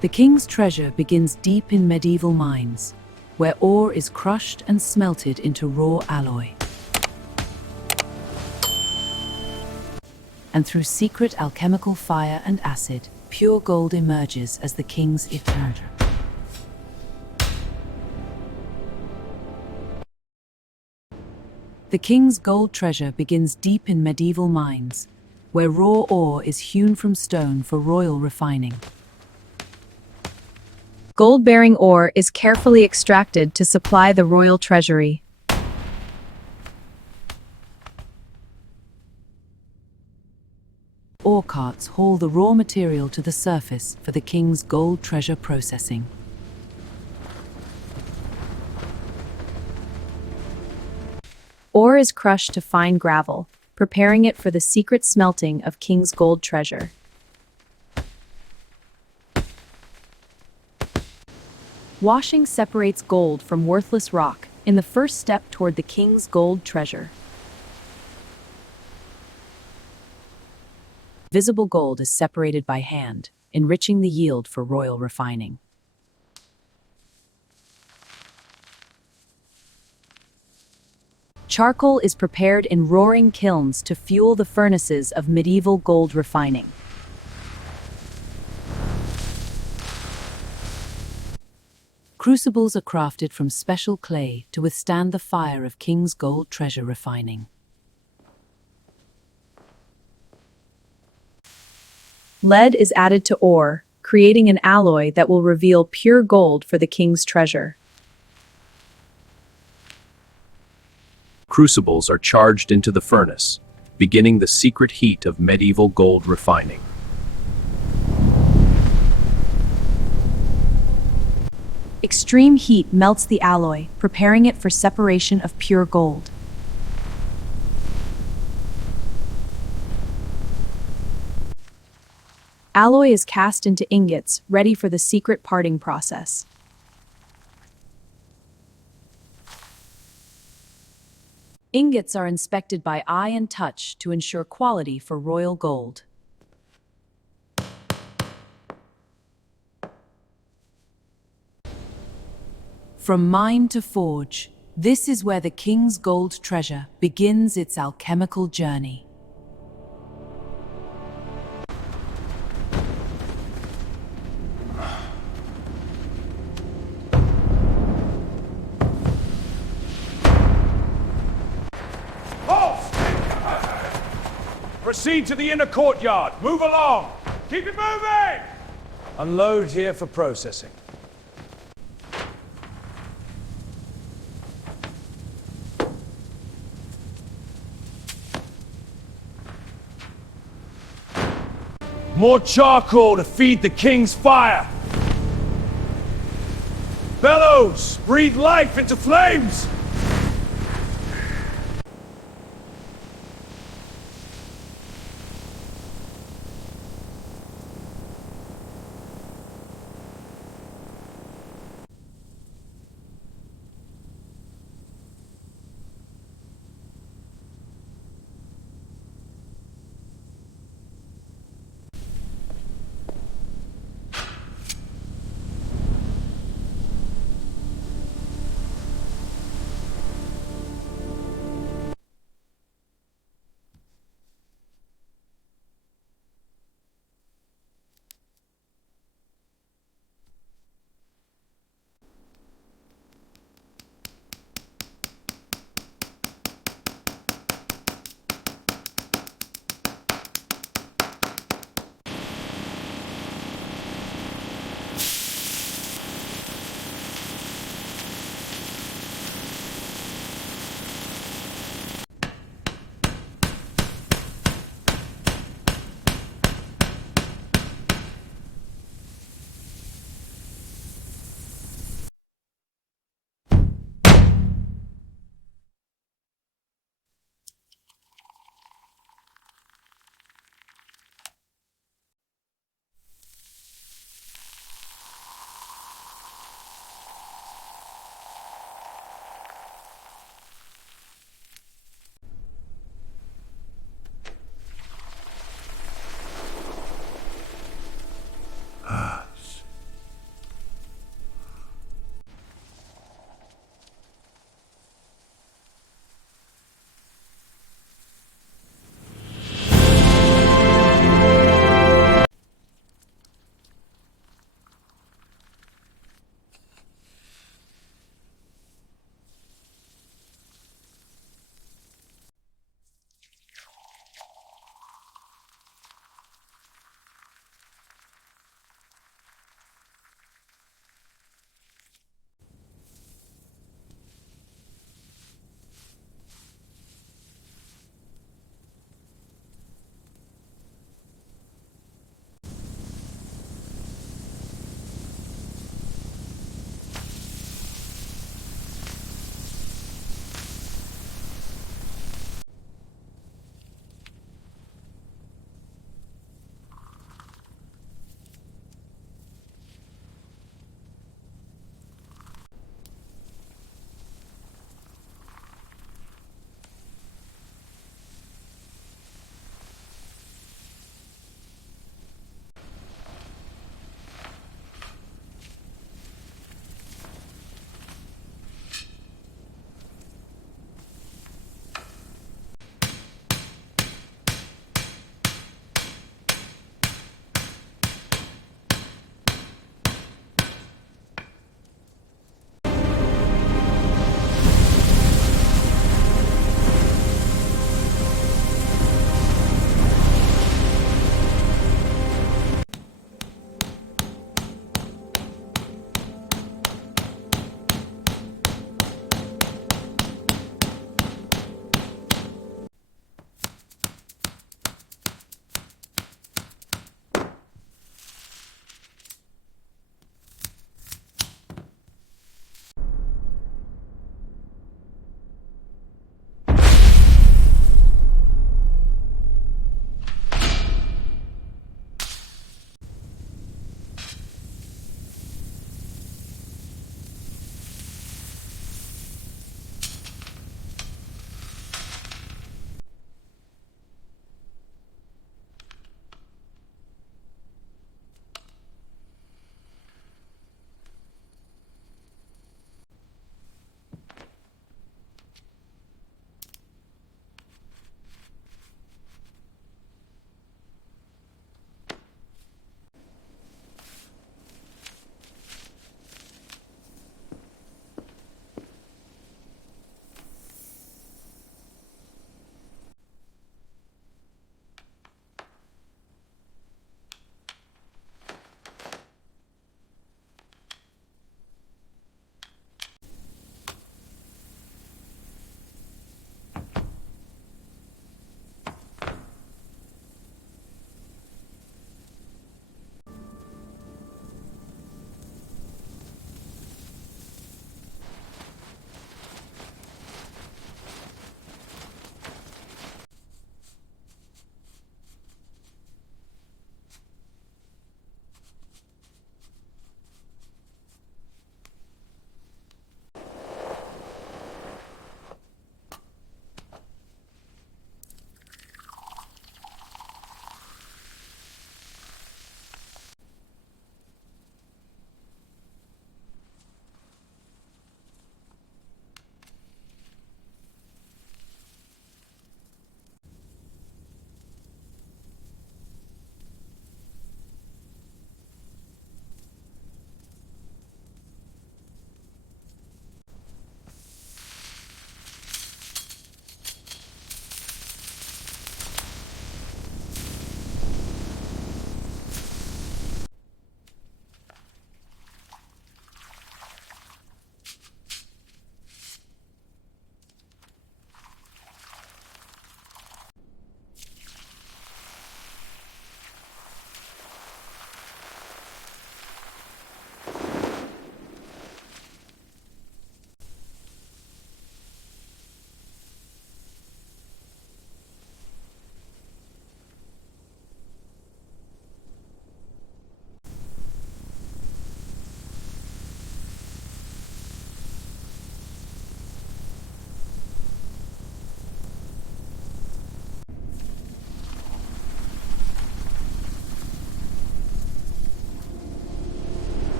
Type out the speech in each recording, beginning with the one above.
The king's treasure begins deep in medieval mines, where ore is crushed and smelted into raw alloy. And through secret alchemical fire and acid, pure gold emerges as the king's treasure. The king's gold treasure begins deep in medieval mines, where raw ore is hewn from stone for royal refining. Gold-bearing ore is carefully extracted to supply the royal treasury. Ore carts haul the raw material to the surface for the king's gold treasure processing. Ore is crushed to fine gravel, preparing it for the secret smelting of king's gold treasure. Washing separates gold from worthless rock in the first step toward the king's gold treasure. Visible gold is separated by hand, enriching the yield for royal refining. Charcoal is prepared in roaring kilns to fuel the furnaces of medieval gold refining. Crucibles are crafted from special clay to withstand the fire of king's gold treasure refining. Lead is added to ore, creating an alloy that will reveal pure gold for the king's treasure. Crucibles are charged into the furnace, beginning the secret heat of medieval gold refining. Extreme heat melts the alloy, preparing it for separation of pure gold. Alloy is cast into ingots, ready for the secret parting process. Ingots are inspected by eye and touch to ensure quality for royal gold. From mine to forge, this is where the king's gold treasure begins its alchemical journey. Proceed to the inner courtyard. Move along. Keep it moving! Unload here for processing. More charcoal to feed the king's fire. Bellows, breathe life into flames!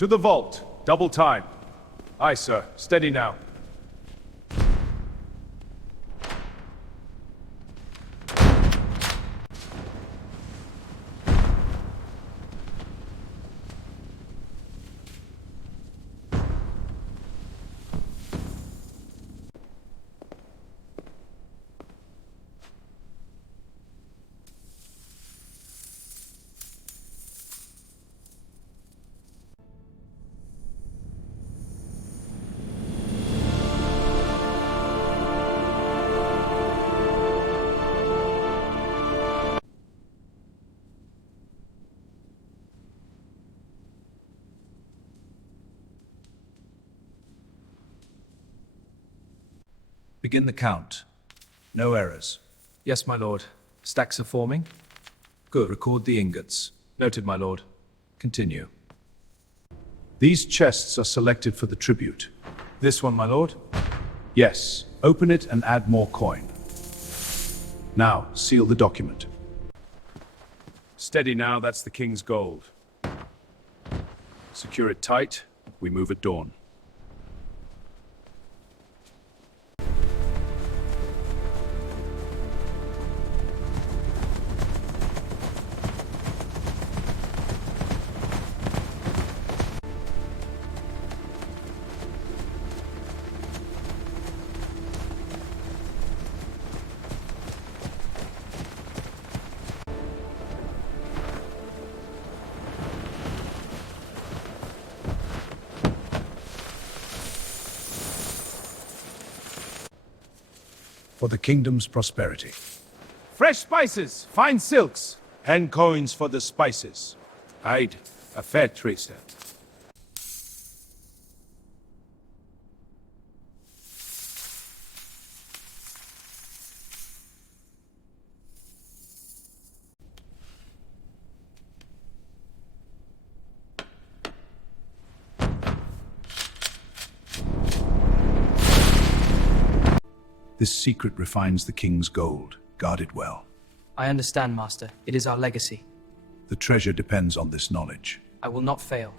To the vault. Double time. Aye, sir. Steady now. Begin the count. No errors. Yes, my lord. Stacks are forming. Good. Record the ingots. Noted, my lord. Continue. These chests are selected for the tribute. This one, my lord. Yes, open it and add more coin. Now, seal the document. Steady now, that's the king's gold. Secure it tight. We move at dawn. For the kingdom's prosperity. Fresh spices, fine silks, and coins for the spices. I'd a fair tracer. This secret refines the king's gold. Guard it well. I understand, Master. It is our legacy. The treasure depends on this knowledge. I will not fail.